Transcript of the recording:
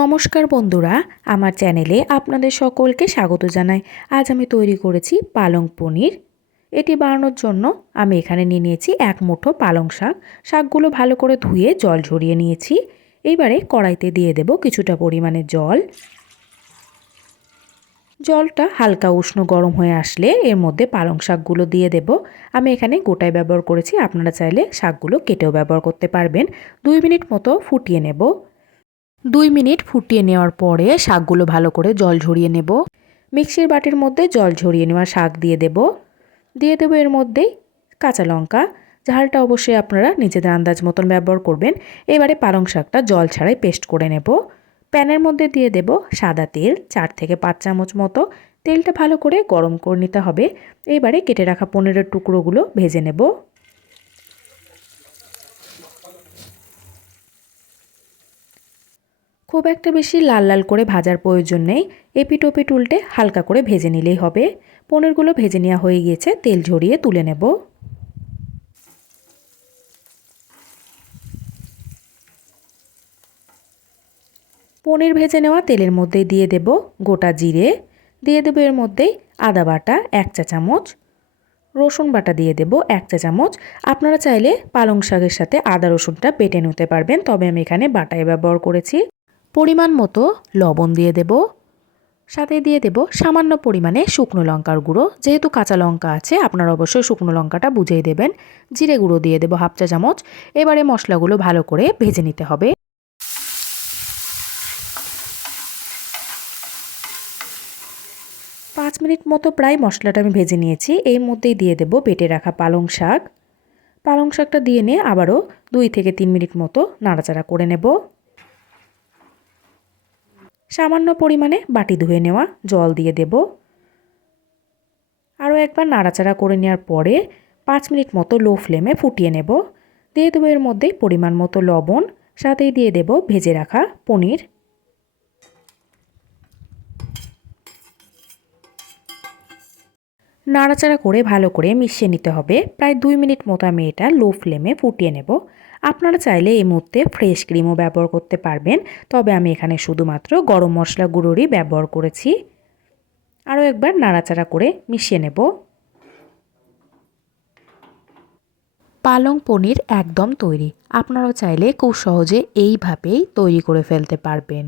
নমস্কার বন্ধুরা, আমার চ্যানেলে আপনাদের সকলকে স্বাগত জানাই। আজ আমি তৈরি করেছি পালং পনির। এটি বানানোর জন্য আমি এখানে নিয়ে নিয়েছি 1 মুঠো পালং শাক। শাকগুলো ভালো করে ধুয়ে জল ঝরিয়ে নিয়েছি। এইবারে কড়াইতে দিয়ে দেব কিছুটা পরিমাণে জল। জলটা হালকা উষ্ণ গরম হয়ে আসলে এর মধ্যে পালং শাকগুলো দিয়ে দেব। আমি এখানে গোটায় ব্যবহার করেছি, আপনারা চাইলে শাকগুলো কেটেও ব্যবহার করতে পারবেন। 2 মিনিট মতো ফুটিয়ে নেব। 2 মিনিট ফুটিয়ে নেওয়ার পরে শাকগুলো ভালো করে জল ঝরিয়ে নেব। মিক্সির বাটির মধ্যে জল ঝরিয়ে নেওয়া শাক দিয়ে দেব। এর মধ্যেই কাঁচা লঙ্কা। ঝালটা অবশ্যই আপনারা নিজেদের আন্দাজ মতন ব্যবহার করবেন। এবারে পালং শাকটা জল ছাড়াই পেস্ট করে নেব। প্যানের মধ্যে দিয়ে দেব সাদা তেল 4 থেকে 5 চামচ মতো। তেলটা ভালো করে গরম করে নিতে হবে। এবারে কেটে রাখা পনিরের টুকরোগুলো ভেজে নেব। খুব একটা বেশি লাল লাল করে ভাজার প্রয়োজন নেই। এপিট ওপিট উল্টে হালকা করে ভেজে নিলেই হবে। পনিরগুলো ভেজে নেওয়া হয়ে গিয়েছে, তেল ঝরিয়ে তুলে নেব। পনির ভেজে নেওয়া তেলের মধ্যে দিয়ে দেব গোটা জিরে, দিয়ে দেব এর মধ্যেই আদা বাটা 1 চা চামচ, রসুন বাটা দিয়ে দেব 1 চা চামচ। আপনারা চাইলে পালং শাকের সাথে আদা রসুনটা বেটে নিতে পারবেন, তবে আমি এখানে বাটায় ব্যবহার করেছি। পরিমাণ মতো লবণ দিয়ে দেব। সাথে দিয়ে দেব সামান্য পরিমাণে শুকনো লঙ্কার গুঁড়ো। যেহেতু কাঁচা লঙ্কা আছে আপনারা অবশ্যই শুকনো লঙ্কাটা বুঝেই দেবেন। জিরে গুঁড়ো দিয়ে দেব 1/2 চা চামচ। এবারে মশলাগুলো ভালো করে ভেজে নিতে হবে। 5 মিনিট মতো প্রায় মশলাটা আমি ভেজে নিয়েছি। এর মধ্যেই দিয়ে দেব বেটে রাখা পালং শাক। পালং শাকটা দিয়ে নিয়ে আবারও 2 থেকে 3 মিনিট মতো নাড়াচাড়া করে নেব। সামান্য পরিমাণে বাটি ধুয়ে নেওয়া জল দিয়ে দেব। আরও একবার নাড়াচাড়া করে নেওয়ার পরে 5 মিনিট মতো লো ফ্লেমে ফুটিয়ে নেব। দিয়ে দেবো এর মধ্যেই পরিমাণ মতো লবণ, সাথেই দিয়ে দেব ভেজে রাখা পনির। নাড়াচাড়া করে ভালো করে মিশিয়ে নিতে হবে। প্রায় 2 মিনিট মতো আমি এটা লো ফ্লেমে ফুটিয়ে নেব। আপনারা চাইলে এই মুহূর্তে ফ্রেশ ক্রিমও ব্যবহার করতে পারবেন, তবে আমি এখানে শুধুমাত্র গরম মশলা গুঁড়োরই ব্যবহার করেছি। আরও একবার নাড়াচাড়া করে মিশিয়ে নেব। পালং পনির একদম তৈরি। আপনারাও চাইলে খুব সহজে এইভাবেই তৈরি করে ফেলতে পারবেন।